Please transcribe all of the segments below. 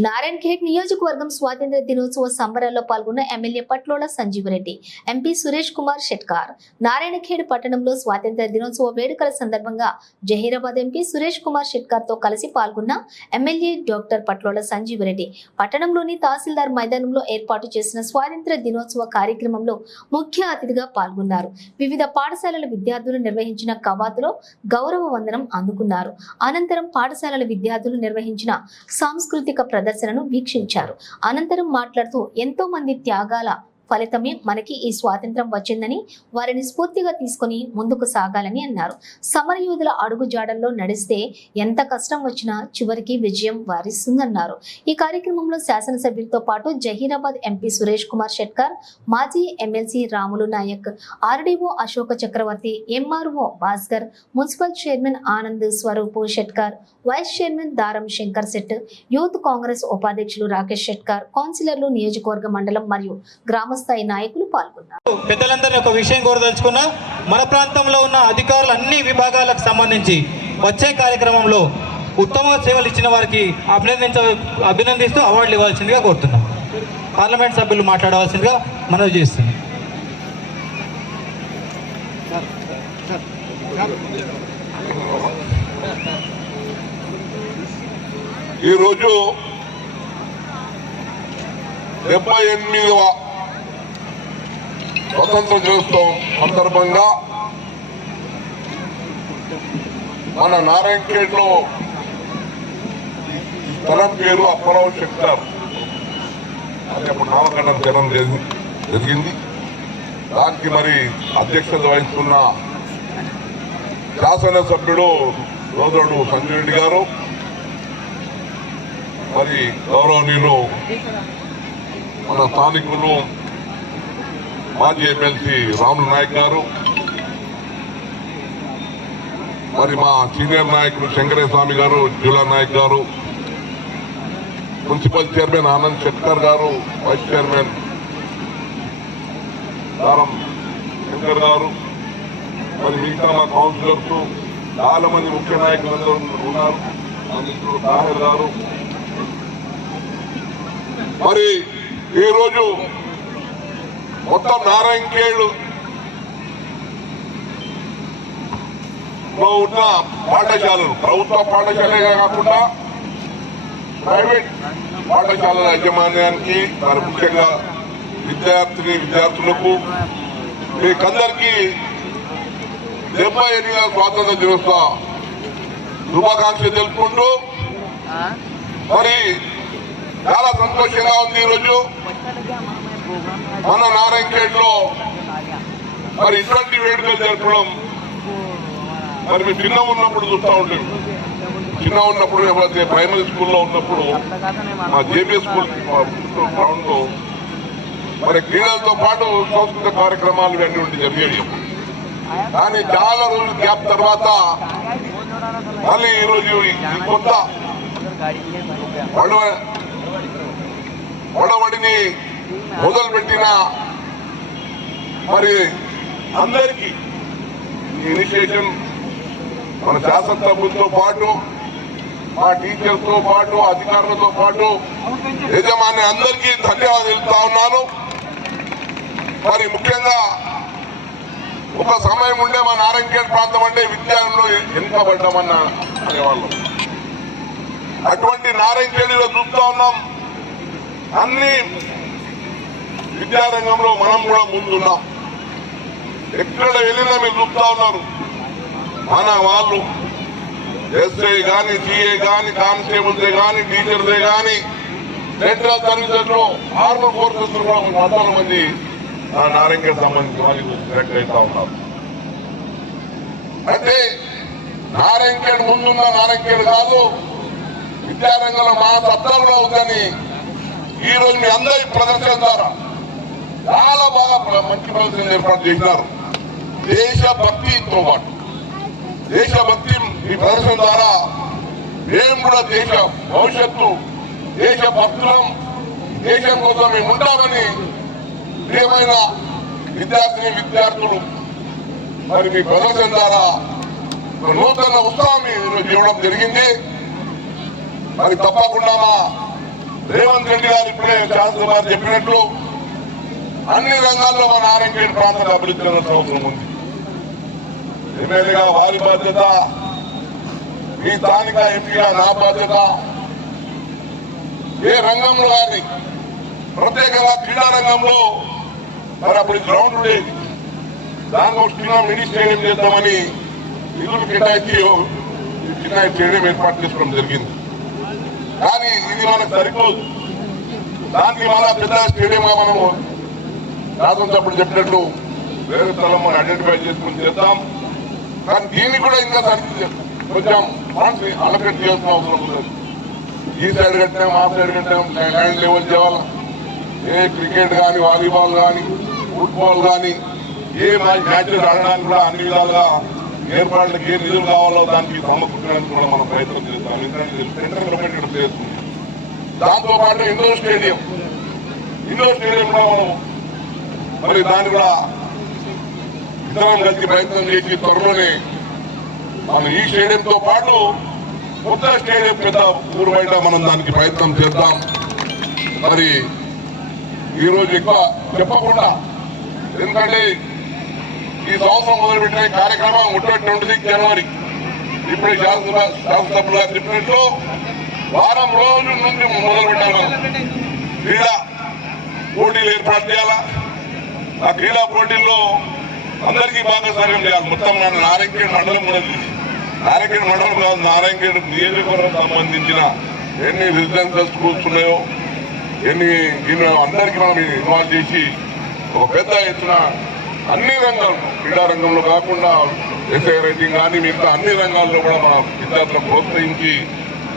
నారాయణఖేడ్ నియోజకవర్గం స్వాతంత్ర దినోత్సవ సంబరాల్లో పాల్గొన్న ఎమ్మెల్యే పట్లోల సంజీవరెడ్డి ఎంపీ సురేష్ కుమార్ షెట్కార్. నారాయణఖేడ్ పట్టణంలో స్వాతంత్ర దినోత్సవ వేడుకల సందర్భంగా జహీరాబాద్ ఎంపీ సురేష్ కుమార్ షెట్కార్తో కలిసి పాల్గొన్న ఎమ్మెల్యే డాక్టర్ పట్లోల సంజీవరెడ్డి పట్టణంలోని తహసీల్దార్ మైదానంలో ఏర్పాటు చేసిన స్వాతంత్ర దినోత్సవ కార్యక్రమంలో ముఖ్య అతిథిగా పాల్గొన్నారు. వివిధ పాఠశాలల విద్యార్థులు నిర్వహించిన కవాతులో గౌరవ వందనం అందుకున్నారు. అనంతరం పాఠశాలల విద్యార్థులు నిర్వహించిన సాంస్కృతిక ప్రదర్శనను వీక్షించారు. అనంతరం మాట్లాడుతూ ఎంతో మంది త్యాగాల ఫలితమే మనకి ఈ స్వాతంత్రం వచ్చిందని వారిని స్ఫూర్తిగా తీసుకొని ముందుకు సాగాలని అన్నారు. సమరయోధుల అడుగు జాడల్లో నడిస్తే ఎంత కష్టం వచ్చినా చివరికి విజయం వారిస్తుందన్నారు. ఈ కార్యక్రమంలో శాసనసభ్యులతో పాటు జహీరాబాద్ ఎంపీ సురేష్ కుమార్ షెట్కర్ మాజీ MLC Ramulu Naik RDO Ashoka Chakravarthi MRO Bhaskar municipal chairman Anand Swaroop Shetkar vice chairman Daram Shankar Shet youth Congress ఉపాధ్యక్షులు రాకేష్ షెట్కర్ కౌన్సిలర్లు నియోజకవర్గ మండలం మరియు గ్రామస్థాయి నాయకులు పాల్గొన్నారు. పెద్దలందరినీ ఒక విషయం కోరదలుచుకున్నా మన ప్రాంతంలో ఉన్న అధికారులు అన్ని విభాగాలకు సంబంధించి వచ్చే కార్యక్రమంలో ఉత్తమ సేవలు ఇచ్చిన వారికి అభినందించ అభినందిస్తూ అవార్డులు ఇవ్వాల్సిందిగా కోరుతున్నాం. పార్లమెంట్ సభ్యులు మాట్లాడవలసిందిగా మనవి చేస్తున్నాం. ఈరోజు డెబ్బై ఎనిమిదవ స్వతంత్ర దినోత్సవం సందర్భంగా మన నారాయణఖేడ్లో స్థలం పేరు అప్పరావు శక్తర్ అది అప్పుడు నామకరణం చేయడం జరిగి- జరిగింది. దానికి మరి అధ్యక్షత వహిస్తున్న శాసనసభ్యుడు సోదరుడు సంజయ్ రెడ్డి గారు మరి గౌరవనీయులు మన స్థానికులు మాజీ ఎమ్మెల్సీ రాములు నాయక్ గారు మరి మా సీనియర్ నాయకులు శంకరేస్వామి గారు జూలా నాయక్ గారు మున్సిపల్ చైర్మన్ ఆనంద్ శెట్కర్ గారు వైస్ చైర్మన్ దారం శంకర్ గారు మరి మిగతా మా కౌన్సిలర్స్ చాలా మంది ముఖ్య నాయకులందరూ ఉన్నారు. మా మిత్రుడు గారు. మరి ఈరోజు మొత్తం నారాయణఖేడ్లో ఉన్న పాఠశాలలు ప్రభుత్వ పాఠశాలే కాకుండా ప్రైవేట్ పాఠశాలల యాజమాన్యానికి మరి ముఖ్యంగా విద్యార్థిని విద్యార్థులకు మీకందరికీ డెబ్బై ఎనిమిదవ స్వాతంత్ర దినోత్సవ శుభాకాంక్షలు తెలుపుకుంటూ మరి చాలా సంతోషంగా ఉంది ఈరోజు. మన నారాయణఖేడ్లో మరి ఇటువంటి వేడుకలు జరపడం మరి మేము చిన్న ఉన్నప్పుడు చూస్తూ ఉంటాం చిన్న ఉన్నప్పుడు ఎవరైతే ప్రైమరీ స్కూల్లో ఉన్నప్పుడు మా జేబీ స్కూల్ గ్రౌండ్లో మరి క్రీడలతో పాటు సంస్కృత కార్యక్రమాలు ఇవన్నీ ఉండి జరిగేవి. కానీ చాలా రోజులు గ్యాప్ తర్వాత మళ్ళీ ఈరోజు కొత్త పడవ పడవడిని మొదలుపెట్టిన మరి అందరికీ ఈ ఇనిషియేషన్ మన శాసనసభ్యులతో పాటు మా టీచర్స్తో పాటు అధికారులతో పాటు యజమాని అందరికీ ధన్యవాదాలు తెలుపుతా ఉన్నాను. మరి ముఖ్యంగా ఒక సమయం ఉండే మా నారాయణఖేడ్ ప్రాంతం అంటే విద్యాలయంలో వెనుకబడ్డామన్న అనేవాళ్ళం. అటువంటి నారాయణఖేడిలో చూస్తూ ఉన్నాం. అన్ని విద్యారంగంలో మనం కూడా ముందున్నాం. ఎక్కడ వెళ్ళినా మీరు చూపుతా ఉన్నారు. మన వాళ్ళు ఎస్ఐ కానీ సిఐ కానీ కానిస్టేబుల్సే కానీ టీచర్సే కానీ సెంట్రల్ సర్వీసెస్లో ఆర్మల్ ఫోర్సెస్ కూడా వందల మంది ఆ నారాయణకి సంబంధించిన వాళ్ళు సెలెక్ట్ అవుతా ఉన్నారు. అంటే నారాయణకేడ్ ముందున్న నారాయణకేడ్ కాదు విద్యారంగంలో మా సత్తా కూడా ఉందని ఈ రోజు మీ అందరి ప్రదర్శన ద్వారా చాలా బాగా మంచి ప్రదర్శన ఏర్పాటు చేసినారు. దేశభక్తితో పాటు దేశభక్తి ఈ ప్రదర్శన ద్వారా మేము కూడా దేశ భవిష్యత్తు దేశ భక్తులం దేశం కోసం మేము ఉంటామని ప్రియమైన విద్యార్థిని విద్యార్థులు మరి మీ ప్రదర్శన ద్వారా నూతన ఉత్సాహం ఇవ్వడం జరిగింది. మరి తప్పకుండా మా రేవంత్ రెడ్డి గారు ఇప్పుడే శాసన గారు చెప్పినట్లు అన్ని రంగాల్లో మన నారాయణ ప్రాంతాన్ని అభివృద్ధి చెందాల్సిన అవసరం ఉంది. ఎమ్మెల్యేగా వారి బాధ్యత ఈ స్థానిక ఎంపీగా నా బాధ్యత. ఏ రంగంలో కానీ ప్రత్యేకంగా క్రీడా రంగంలో మరి అప్పుడు గ్రౌండ్ ఉండేది దానికోసం చిన్న మినీ స్టేడియం చేద్దామని నిధులు కేటాయించి చిన్న స్టేడియం ఏర్పాటు చేసుకోవడం జరిగింది. కానీ ఇది మనకు సరిపోదు. దానికి మళ్ళా పెద్ద స్టేడియంగా మనము శాసనసభ్యుడు చెప్పినట్లు వేరే స్థలం మనం ఐడెంటిఫై చేసుకుని చేద్దాం. కానీ దీన్ని కూడా ఇంకా కొంచెం ఫండ్స్ అలకెట్ చేయాల్సిన అవసరం ఉంది ఈ సైడ్ కట్టాం ఆ సైడ్ కట్టాం. ల్యాండ్ లెవెల్ చేయాలి? ఏ క్రికెట్ కానీ వాలీబాల్ కానీ ఫుట్బాల్ కానీ ఏ మ్యాచ్ మ్యాచెస్ ఆడడానికి కూడా అన్ని విధాలుగా ఏర్పాట్లకు ఏ నిధులు కావాలో దానికి సమకూర్చడానికి కూడా మనం ప్రయత్నం చేస్తాం. ఎందుకంటే ఇది సెంట్రల్ గవర్నమెంట్ చేస్తుంది దాంతో పాటు ఇండోర్ స్టేడియం. ఇండోర్ స్టేడియం కూడా మనం మరి దాన్ని కూడా ఇద్దరం కలిసి ప్రయత్నం చేసి త్వరలోనే మనం ఈ స్టేడియంతో పాటు కొత్త స్టేడియం పెద్ద ఊరు బయట మనం దానికి ప్రయత్నం చేద్దాం. మరి ఈ రోజు ఎక్కువ చెప్పకుండా ఎందుకంటే ఈ సంవత్సరం మొదలుపెట్టిన కార్యక్రమం ముప్పై ట్వంటీ సిక్స్ జనవరి. ఇప్పుడే శాసనసభ శాసనసభలో చెప్పినట్లు వారం రోజుల నుండి మొదలు పెట్టాము క్రీడా పోటీలు ఏర్పాటు చేయాలా? ఆ క్రీడా పోటీల్లో అందరికీ భాగస్వామ్యం చేయాలి మొత్తం మన నారాయణఖేడ్ మండలం కూడా ఉంది. మండలం కాదు నారాయణఖేడ్ నియోజకవర్గం సంబంధించిన ఎన్ని రెసిడెన్షియల్ స్కూల్స్ ఉన్నాయో ఎన్ని అందరికీ మనం ఇన్వాల్వ్ చేసి ఒక పెద్ద ఎత్తున అన్ని రంగాలు క్రీడా రంగంలో కాకుండా ఎస్ఐ రైటింగ్ కానీ మిగతా అన్ని రంగాల్లో కూడా మన విద్యార్థులను ప్రోత్సహించి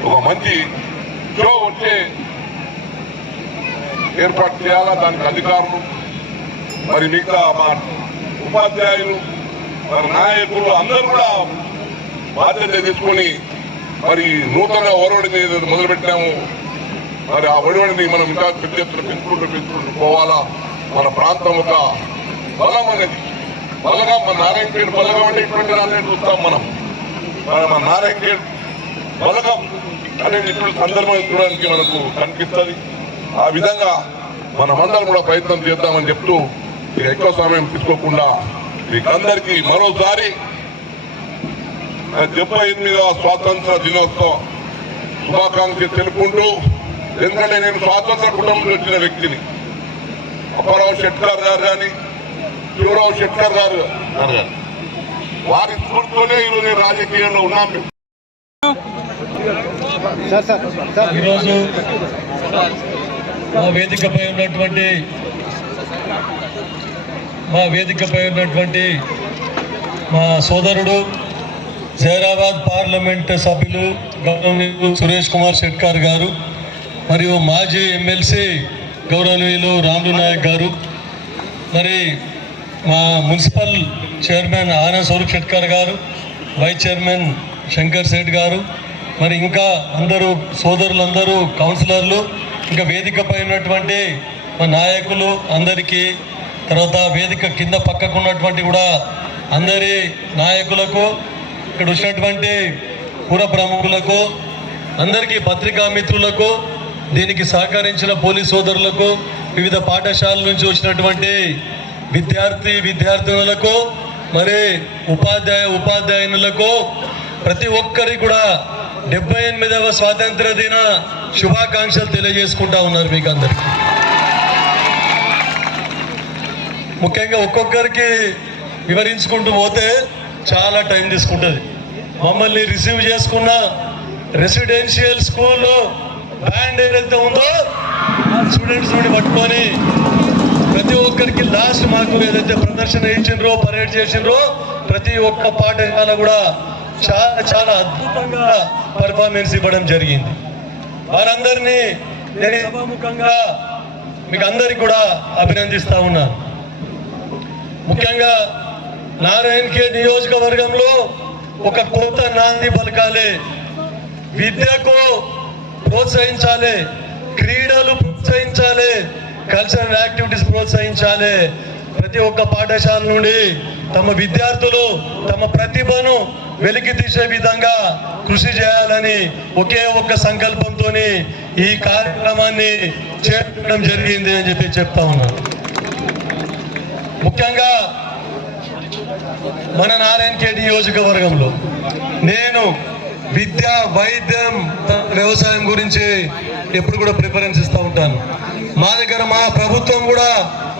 ఒక మంచి షో వచ్చే ఏర్పాటు చేయాలా దానికి అధికారులు మరి మిగతా మా ఉపాధ్యాయులు మరి నాయకులు అందరూ కూడా బాధ్యత తీసుకొని మరి నూతన ఒరవడిని ఏదైతే మొదలుపెట్టాము. మరి ఆ ఒడివడిని మనం ఇంకా పెద్ద ఎత్తున పెంచుకుంటూ పెంచుకుంటూ పోవాలా? మన ప్రాంతం ఒక బలం అనేది. బలగా మన నారాయణపేట బలగం అంటే ఇటువంటి నారాయణ చూస్తాం మనం. మన మన నారాయణపేట బలగం అనేది ఇటువంటి సందర్భం చూడడానికి మనకు కనిపిస్తుంది. ఆ విధంగా మనమందరం కూడా ప్రయత్నం చేద్దామని చెప్తూ ఇక ఎక్కువ సమయం తీసుకోకుండా మీకందరికీ మరోసారి డెబ్బై ఎనిమిదవ స్వాతంత్ర దినోత్సవం శుభాకాంక్షలు తెలుపుకుంటూ ఎందుకంటే నేను స్వాతంత్ర కుటుంబంలో వచ్చిన వ్యక్తిని అప్పారావు షెట్కర్ గారు కానీ శివరావు షెట్కర్ గారు వారి స్ఫూర్తితోనే ఈరోజు నేను రాజకీయంలో ఉన్నాం మేము. ఈరోజు మా వేదికపై ఉన్నటువంటి మా వేదికపై ఉన్నటువంటి మా సోదరుడు జైరాబాద్ పార్లమెంట్ సభ్యులు గౌరవనీయులు సురేష్ కుమార్ షెట్కార్ గారు మరియు మాజీ ఎమ్మెల్సీ గౌరవనీయులు రాములు నాయక్ గారు. మరి మా మున్సిపల్ చైర్మన్ ఆనంద్ స్వరూప్ షెట్కర్ గారు వైస్ చైర్మన్ శంకర్ సేట్ గారు మరి ఇంకా అందరూ సోదరులందరూ కౌన్సిలర్లు ఇంకా వేదికపై ఉన్నటువంటి మా నాయకులు అందరికీ తర్వాత వేదిక కింద పక్కకు ఉన్నటువంటి కూడా అందరి నాయకులకు ఇక్కడ వచ్చినటువంటి పుర ప్రముఖులకు అందరికీ పత్రికా మిత్రులకు దీనికి సహకరించిన పోలీస్ సోదరులకు వివిధ పాఠశాలల నుంచి వచ్చినటువంటి విద్యార్థి విద్యార్థినులకు మరి ఉపాధ్యాయ ఉపాధ్యాయునులకు ప్రతి ఒక్కరికి కూడా డెబ్బై ఎనిమిదవ స్వాతంత్ర దిన శుభాకాంక్షలు తెలియజేసుకుంటా ఉన్నారు మీకు అందరికీ ముఖ్యంగా ఒక్కొక్కరికి వివరించుకుంటూ పోతే చాలా టైం తీసుకుంటుంది. మమ్మల్ని రిసీవ్ చేసుకున్న రెసిడెన్షియల్ స్కూల్లో బ్యాండ్ ఏదైతే ఉందో స్టూడెంట్స్ నుండి పట్టుకొని ప్రతి ఒక్కరికి లాస్ట్ మాకు ఏదైతే ప్రదర్శన ఇచ్చిండ్రో పరేడ్ చేసిండ్రో ప్రతి ఒక్క పాఠశాల కూడా చాలా చాలా అద్భుతంగా పర్ఫార్మెన్స్ ఇవ్వడం జరిగింది. వారందరినీ నేను సభాముఖంగా మీకు అందరికి కూడా అభినందిస్తా ఉన్నాను. ముఖ్యంగా నారాయణ కే నియోజకవర్గంలో ఒక కొత్త నాంది పలకాలి. విద్యకు ప్రోత్సహించాలి. క్రీడలు ప్రోత్సహించాలి. కల్చరల్ యాక్టివిటీస్ ప్రోత్సహించాలి. ప్రతి ఒక్క పాఠశాల నుండి తమ విద్యార్థులు తమ ప్రతిభను వెలికి తీసే విధంగా కృషి చేయాలని ఒకే ఒక్క సంకల్పంతో ఈ కార్యక్రమాన్ని చేపట్టడం జరిగింది అని చెప్పి చెప్తా ఉన్నాను. ముఖ్యంగా మన నారాయణఖేడ్ నియోజకవర్గంలో నేను విద్య వైద్యం వ్యవసాయం గురించి ఎప్పుడు కూడా ప్రిఫరెన్స్ ఇస్తూ ఉంటాను. మా దగ్గర మా ప్రభుత్వం కూడా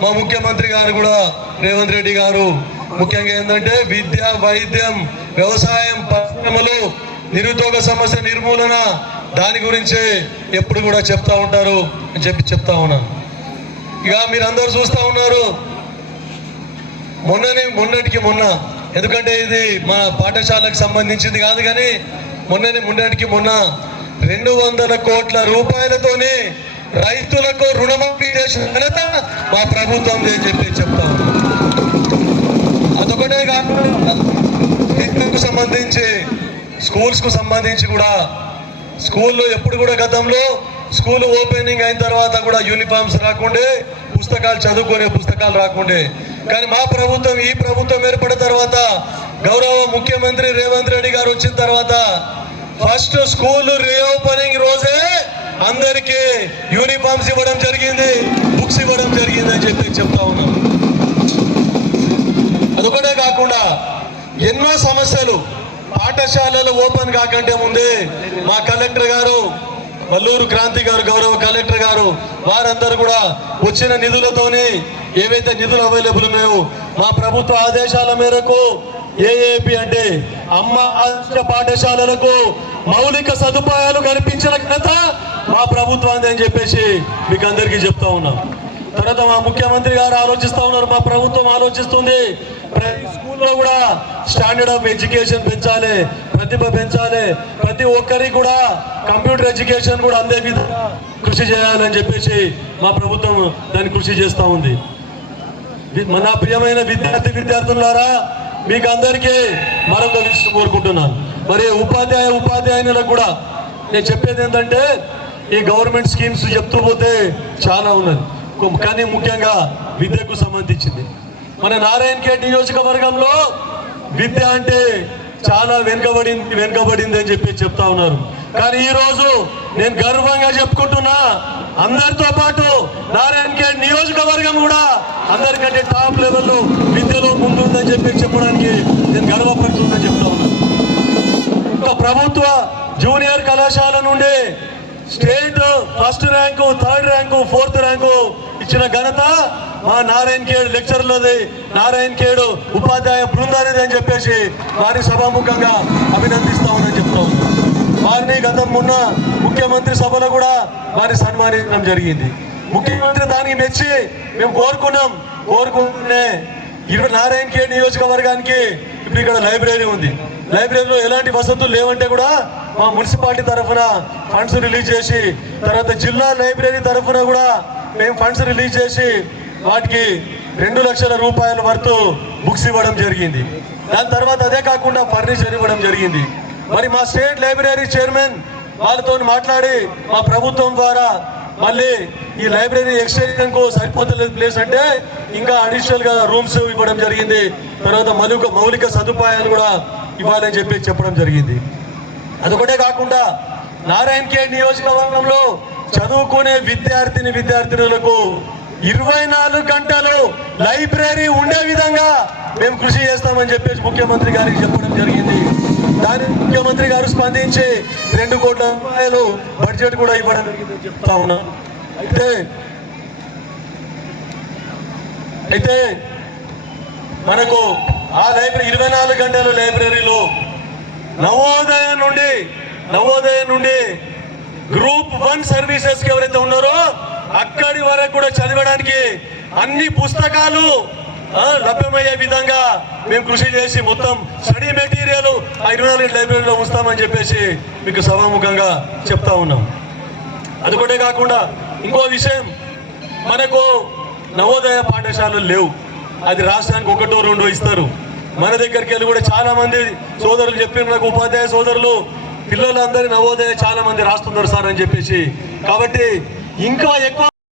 మా ముఖ్యమంత్రి గారు కూడా రేవంత్ రెడ్డి గారు ముఖ్యంగా ఏంటంటే విద్య వైద్యం వ్యవసాయం పరిశ్రమలు నిరుద్యోగ సమస్య నిర్మూలన దాని గురించి ఎప్పుడు కూడా చెప్తా ఉంటారు అని చెప్పి చెప్తా ఉన్నాను. ఇక మీరందరూ చూస్తూ ఉన్నారు మొన్ననే మొన్నటికి మొన్న. ఎందుకంటే ఇది మన పాఠశాలకు సంబంధించింది కాదు కానీ మొన్ననే మొన్నటికి మొన్న రెండు వందల కోట్ల రూపాయలతోనే రైతులకు రుణమాఫీ చేసిన ఘనత మా ప్రభుత్వం చెప్పి చెప్తా అదొకటే కాకుండా విద్యకు సంబంధించి స్కూల్స్కు సంబంధించి కూడా స్కూల్లో ఎప్పుడు కూడా గతంలో స్కూల్ ఓపెనింగ్ అయిన తర్వాత కూడా యూనిఫామ్స్ రాకుండే పుస్తకాలు చదువుకునే పుస్తకాలు రాకుండే. కానీ మా ప్రభుత్వం ఈ ప్రభుత్వం ఏర్పడిన తర్వాత గౌరవ ముఖ్యమంత్రి రేవంత్ రెడ్డి గారు వచ్చిన తర్వాత ఫస్ట్ స్కూల్ రీఓపెనింగ్ రోజే అందరికీ యూనిఫామ్స్ ఇవ్వడం జరిగింది బుక్స్ ఇవ్వడం జరిగింది అని చెప్పి చెప్తా ఉన్నాం. అదొకటే కాకుండా ఎన్నో సమస్యలు పాఠశాలలు ఓపెన్ కాకంటే ముందే మా కలెక్టర్ గారు వల్లూరు క్రాంతి గారు గౌరవ కలెక్టర్ వారందరూ కూడా వచ్చిన నిధులతోనే ఏవైతే నిధులు అవైలబుల్ ఉన్నాయో మా ప్రభుత్వ ఆదేశాల మేరకు ఏఏపి అంటే అమ్మ ఆదర్శ పాఠశాలలకు మౌలిక సదుపాయాలు కల్పించిన ఘనత మా ప్రభుత్వాన్ని అని చెప్పేసి మీకు అందరికీ చెప్తా ఉన్నాం. తర్వాత మా ముఖ్యమంత్రి గారు ఆలోచిస్తా ఉన్నారు మా ప్రభుత్వం ఆలోచిస్తుంది. ప్రతి స్కూల్లో కూడా స్టాండర్డ్ ఆఫ్ ఎడ్యుకేషన్ పెంచాలి ప్రతిభ పెంచాలి. ప్రతి ఒక్కరికి కూడా కంప్యూటర్ ఎడ్యుకేషన్ కూడా అందే విధంగా కృషి చేయాలని చెప్పేసి మా ప్రభుత్వం దాన్ని కృషి చేస్తూ ఉంది. మన ప్రియమైన విద్యార్థి విద్యార్థులారా మీకు అందరికీ మరొక విషయం కోరుకుంటున్నాను. మరి ఉపాధ్యాయ ఉపాధ్యాయులకు కూడా నేను చెప్పేది ఏంటంటే ఈ గవర్నమెంట్ స్కీమ్స్ చెప్తూ పోతే చాలా ఉన్నది. కానీ ముఖ్యంగా విద్యకు సంబంధించింది. మన నారాయణ ఖేడ్ నియోజకవర్గంలో విద్య అంటే చాలా వెనుకబడింది వెనుకబడింది అని చెప్పి చెప్తా ఉన్నారు. కానీ ఈరోజు నేను గర్వంగా చెప్పుకుంటున్నా అందరితో పాటు నారాయణ ఖేడ్ నియోజకవర్గం కూడా అందరికంటే టాప్ లెవెల్లో విద్యలో ముందుందని చెప్పి చెప్పడానికి నేను గర్వపడుతుందని చెప్తా ఉన్నాను ఒక ప్రభుత్వ జూనియర్ కళాశాల నుండి state first rank third rank fourth rank ఇచ్చిన ఘనత మా నారాయణ ఖేడ్ లెక్చర్లది నారాయణ ఖేడ్ ఉపాధ్యాయ బృందానిది అని చెప్పేసి వారి సభాముఖంగా అభినందిస్తా ఉందని చెప్తాం వారిని గతం ఉన్న ముఖ్యమంత్రి సభలో కూడా వారిని సన్మానించడం జరిగింది. ముఖ్యమంత్రి దానికి మెచ్చి మేము కోరుకున్నాం. కోరుకుంటే ఇరవై నారాయణ ఖేడ్ నియోజకవర్గానికి ఇప్పుడు ఇక్కడ లైబ్రరీ ఉంది. లైబ్రరీలో ఎలాంటి వసతులు లేవంటే కూడా మా మున్సిపాలిటీ తరఫున ఫండ్స్ రిలీజ్ చేసి తర్వాత జిల్లా లైబ్రరీ తరఫున కూడా మేము ఫండ్స్ రిలీజ్ చేసి వాటికి రెండు లక్షల రూపాయల వరకు బుక్స్ ఇవ్వడం జరిగింది. దాని తర్వాత అదే కాకుండా ఫర్నిచర్ ఇవ్వడం జరిగింది. మరి మా స్టేట్ లైబ్రరీ చైర్మన్ వాళ్ళతో మాట్లాడి మా ప్రభుత్వం ద్వారా మళ్ళీ ఈ లైబ్రరీ ఎక్స్టెన్షన్కు సరిపోతలేదు ప్లేస్ అంటే ఇంకా అడిషనల్గా రూమ్స్ ఇవ్వడం జరిగింది. తర్వాత మలుక మౌలిక సదుపాయాలు కూడా ఇవ్వాలని చెప్పి చెప్పడం జరిగింది. అదొకటే కాకుండా నారాయణ కే నియోజకవర్గంలో చదువుకునే విద్యార్థిని విద్యార్థినులకు ఇరవై నాలుగు గంటలు లైబ్రరీ ఉండే విధంగా మేము కృషి చేస్తామని చెప్పేసి ముఖ్యమంత్రి గారికి చెప్పడం జరిగింది. దాని ముఖ్యమంత్రి గారు స్పందించి రెండు కోట్ల రూపాయలు బడ్జెట్ కూడా ఇవ్వడం జరిగిందని చెప్తా ఉన్నా. అయితే అయితే మనకు ఆ లైబ్రరీ ఇరవై నాలుగు గంటల లైబ్రరీలో నవోదయం నుండి నవోదయం నుండి గ్రూప్ వన్ సర్వీసెస్కి ఎవరైతే ఉన్నారో అక్కడి వరకు కూడా చదవడానికి అన్ని పుస్తకాలు లభ్యమయ్యే విధంగా మేము కృషి చేసి మొత్తం స్టడీ మెటీరియల్ ఆ ఇరవై నాలుగు లైబ్రరీలో ఉంచుతామని చెప్పేసి మీకు సభాముఖంగా చెప్తా ఉన్నాం. అదొకటే కాకుండా ఇంకో విషయం మనకు నవోదయ పాఠశాలలు లేవు. అది రాష్ట్రానికి ఒకటో రెండో ఇస్తారు. మన దగ్గరికి వెళ్ళి కూడా చాలా మంది సోదరులు చెప్పిన నాకు ఉపాధ్యాయ సోదరులు పిల్లలందరి నవోదయ చాలా మంది రాస్తున్నారు సార్ అని చెప్పేసి. కాబట్టి ఇంకా ఎక్కువ